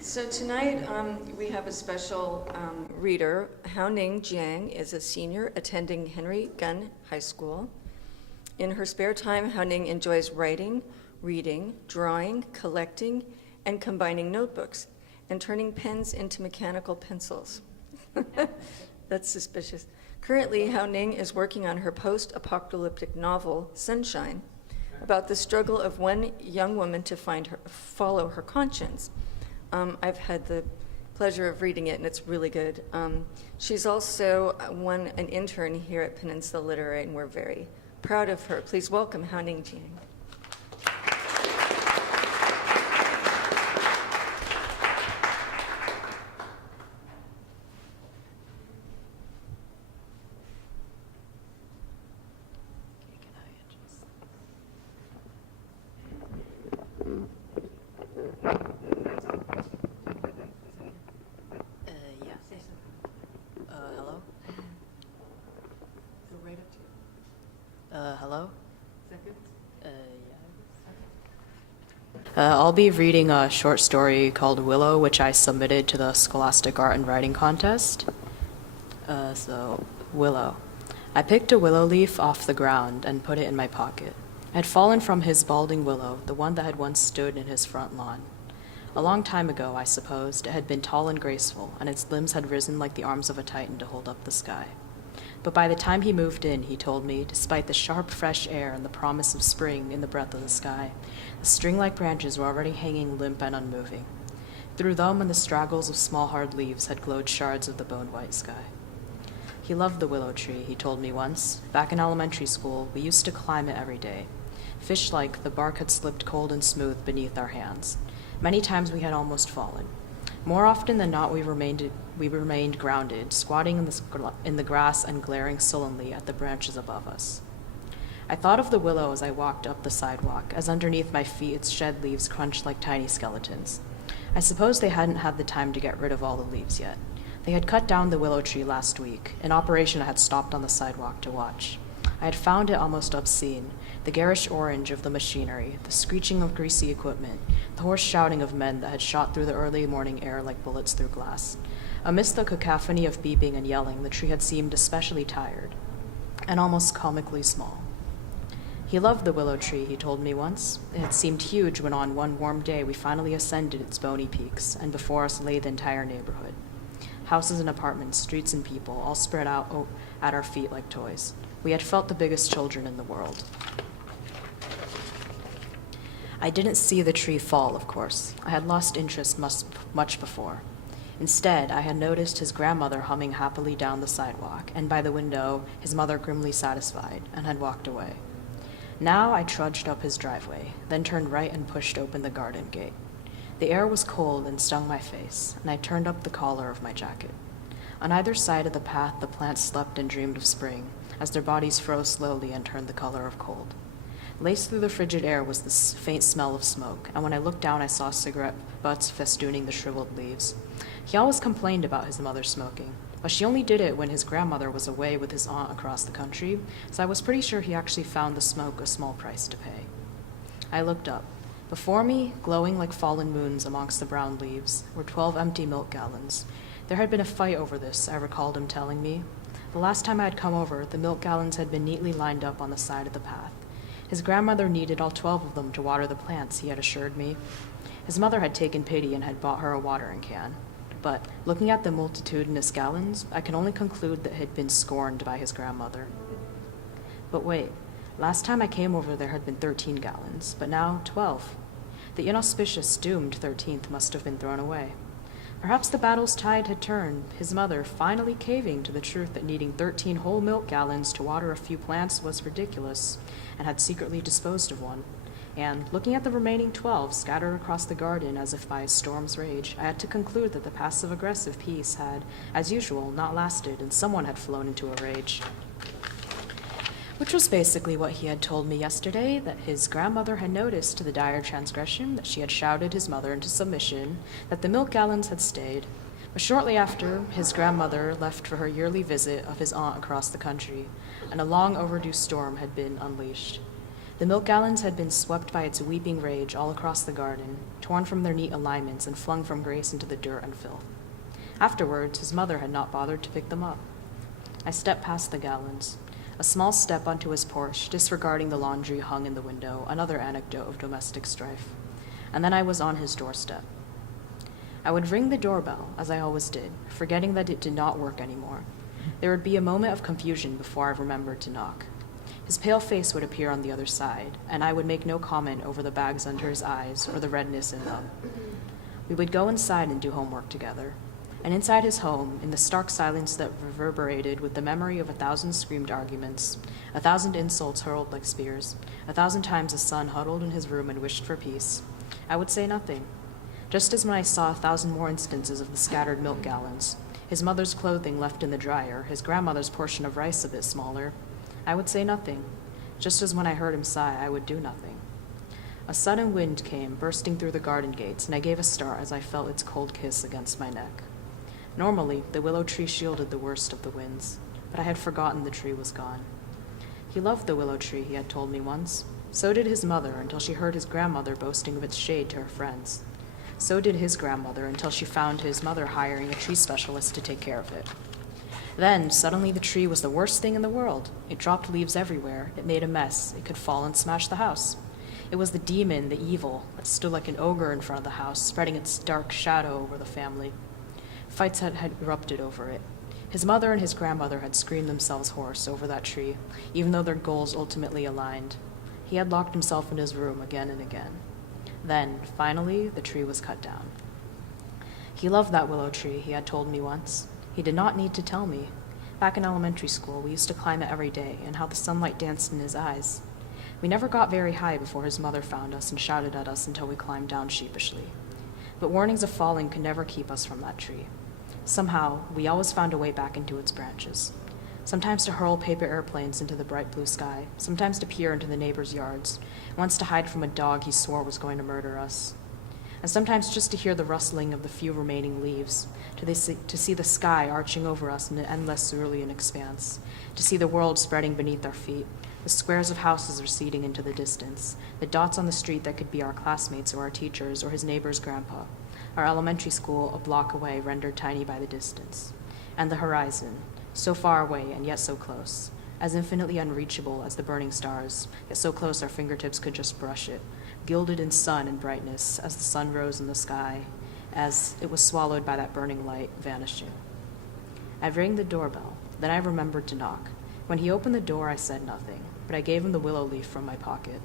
So tonight we have a special reader. Haoning Jiang is a senior attending Henry Gunn High School. In her spare time, Haoning enjoys writing, reading, drawing, collecting, and combining notebooks, and turning pens into mechanical pencils. That's suspicious. Currently, Haoning is working on her post-apocalyptic novel, Sunshine, about the struggle of one young woman to follow her conscience. I've had the pleasure of reading it, and it's really good. She's also an intern here at Peninsula Literary, and we're very proud of her. Please welcome Haoning Jiang. Hello? So right up to you. Hello? Seconds? I'll be reading a short story called Willow, which I submitted to the Scholastic Art and Writing Contest. So, Willow. I picked a willow leaf off the ground and put it in my pocket. It had fallen from his balding willow, the one that had once stood in his front lawn. A long time ago, I supposed, it had been tall and graceful, and its limbs had risen like the arms of a Titan to hold up the sky. But by the time he moved in, he told me, despite the sharp, fresh air and the promise of spring in the breath of the sky, the string-like branches were already hanging limp and unmoving. Through them and the straggles of small, hard leaves had glowed shards of the bone-white sky. He loved the willow tree, he told me once. Back in elementary school, we used to climb it every day. Fish-like, the bark had slipped cold and smooth beneath our hands. Many times we had almost fallen. More often than not, we remained grounded, squatting in the grass and glaring sullenly at the branches above us. I thought of the willow as I walked up the sidewalk, as underneath my feet its shed leaves crunched like tiny skeletons. I suppose they hadn't had the time to get rid of all the leaves yet. They had cut down the willow tree last week, an operation I had stopped on the sidewalk to watch. I had found it almost obscene, the garish orange of the machinery, the screeching of greasy equipment, the hoarse shouting of men that had shot through the early morning air like bullets through glass. Amidst the cacophony of beeping and yelling, the tree had seemed especially tired, and almost comically small. He loved the willow tree, he told me once. It had seemed huge when on one warm day we finally ascended its bony peaks, and before us lay the entire neighborhood. Houses and apartments, streets and people, all spread out at our feet like toys. We had felt the biggest children in the world. I didn't see the tree fall, of course. I had lost interest much before. Instead, I had noticed his grandmother humming happily down the sidewalk, and by the window, his mother grimly satisfied, and had walked away. Now I trudged up his driveway, then turned right and pushed open the garden gate. The air was cold and stung my face, and I turned up the collar of my jacket. On either side of the path, the plants slept and dreamed of spring, as their bodies froze slowly and turned the color of cold. Laced through the frigid air was the faint smell of smoke, and when I looked down I saw cigarette butts festooning the shriveled leaves. He always complained about his mother smoking, but she only did it when his grandmother was away with his aunt across the country, so I was pretty sure he actually found the smoke a small price to pay. I looked up. Before me, glowing like fallen moons amongst the brown leaves, were 12 empty milk gallons. There had been a fight over this, I recalled him telling me. The last time I had come over, the milk gallons had been neatly lined up on the side of the path. His grandmother needed all 12 of them to water the plants, he had assured me. His mother had taken pity and had bought her a watering can. But, looking at the multitudinous gallons, I can only conclude that it had been scorned by his grandmother. But wait, last time I came over there had been 13 gallons, but now 12. The inauspicious, doomed 13th must have been thrown away. Perhaps the battle's tide had turned, his mother finally caving to the truth that needing 13 whole milk gallons to water a few plants was ridiculous, and had secretly disposed of one. And, looking at the remaining 12 scattered across the garden as if by a storm's rage, I had to conclude that the passive-aggressive peace had, as usual, not lasted, and someone had flown into a rage. Which was basically what he had told me yesterday, that his grandmother had noticed the dire transgression, that she had shouted his mother into submission, that the milk gallons had stayed. But shortly after, his grandmother left for her yearly visit of his aunt across the country, and a long overdue storm had been unleashed. The milk gallons had been swept by its weeping rage all across the garden, torn from their neat alignments and flung from Grace into the dirt and filth. Afterwards, his mother had not bothered to pick them up. I stepped past the gallons, a small step onto his porch, disregarding the laundry hung in the window, another anecdote of domestic strife. And then I was on his doorstep. I would ring the doorbell, as I always did, forgetting that it did not work anymore. There would be a moment of confusion before I remembered to knock. His pale face would appear on the other side, and I would make no comment over the bags under his eyes or the redness in them. We would go inside and do homework together. And inside his home, in the stark silence that reverberated with the memory of 1,000 screamed arguments, 1,000 insults hurled like spears, 1,000 times a son huddled in his room and wished for peace, I would say nothing. Just as when I saw 1,000 more instances of the scattered milk gallons, his mother's clothing left in the dryer, his grandmother's portion of rice a bit smaller, I would say nothing. Just as when I heard him sigh, I would do nothing. A sudden wind came, bursting through the garden gates, and I gave a start as I felt its cold kiss against my neck. Normally, the willow tree shielded the worst of the winds, but I had forgotten the tree was gone. He loved the willow tree, he had told me once. So did his mother, until she heard his grandmother boasting of its shade to her friends. So did his grandmother, until she found his mother hiring a tree specialist to take care of it. Then, suddenly, the tree was the worst thing in the world. It dropped leaves everywhere. It made a mess. It could fall and smash the house. It was the demon, the evil, that stood like an ogre in front of the house, spreading its dark shadow over the family. Fights had erupted over it. His mother and his grandmother had screamed themselves hoarse over that tree, even though their goals ultimately aligned. He had locked himself in his room again and again. Then, finally, the tree was cut down. He loved that willow tree, he had told me once. He did not need to tell me. Back in elementary school, we used to climb it every day, and how the sunlight danced in his eyes. We never got very high before his mother found us and shouted at us until we climbed down sheepishly. But warnings of falling could never keep us from that tree. Somehow, we always found a way back into its branches. Sometimes to hurl paper airplanes into the bright blue sky, sometimes to peer into the neighbors' yards, once to hide from a dog he swore was going to murder us. And sometimes just to hear the rustling of the few remaining leaves, to see the sky arching over us in an endless cerulean expanse, to see the world spreading beneath our feet, the squares of houses receding into the distance, the dots on the street that could be our classmates or our teachers or his neighbor's grandpa, our elementary school a block away rendered tiny by the distance, and the horizon, so far away and yet so close, as infinitely unreachable as the burning stars, yet so close our fingertips could just brush it, gilded in sun and brightness as the sun rose in the sky, as it was swallowed by that burning light, vanishing. I rang the doorbell, then I remembered to knock. When he opened the door, I said nothing, but I gave him the willow leaf from my pocket.